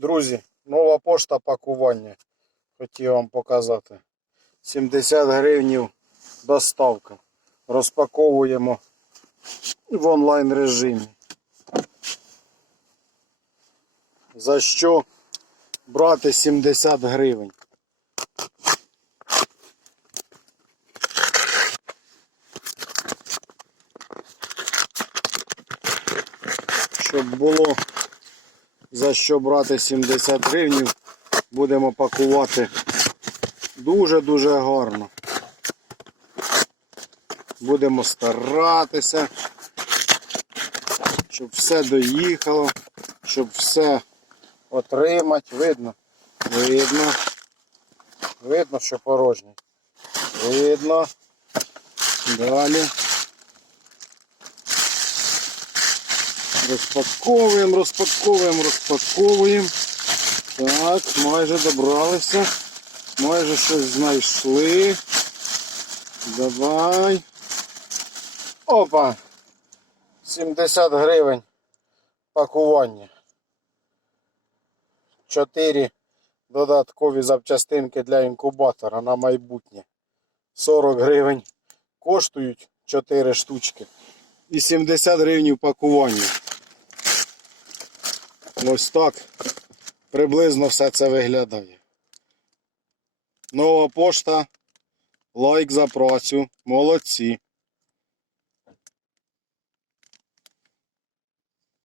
Друзі, нова пошта пакування. Хотів вам показати. 70 гривнів доставка. Розпаковуємо в онлайн режимі. За що брати 70 гривень? Щоб було за що брати 70 гривень, будемо пакувати дуже-дуже гарно. Будемо старатися, щоб все доїхало, щоб все отримати. Видно? Видно. Видно, що порожній. Видно. Далі. Розпаковуємо, розпаковуємо, розпаковуємо. Так, майже добралися. Майже щось знайшли. Давай. Опа! 70 гривень пакування. 4 додаткові запчастинки для інкубатора на майбутнє. 40 гривень коштують 4 штучки. І 70 гривень пакування. Ось так приблизно все це виглядає. Нова пошта. Лайк за працю. Молодці.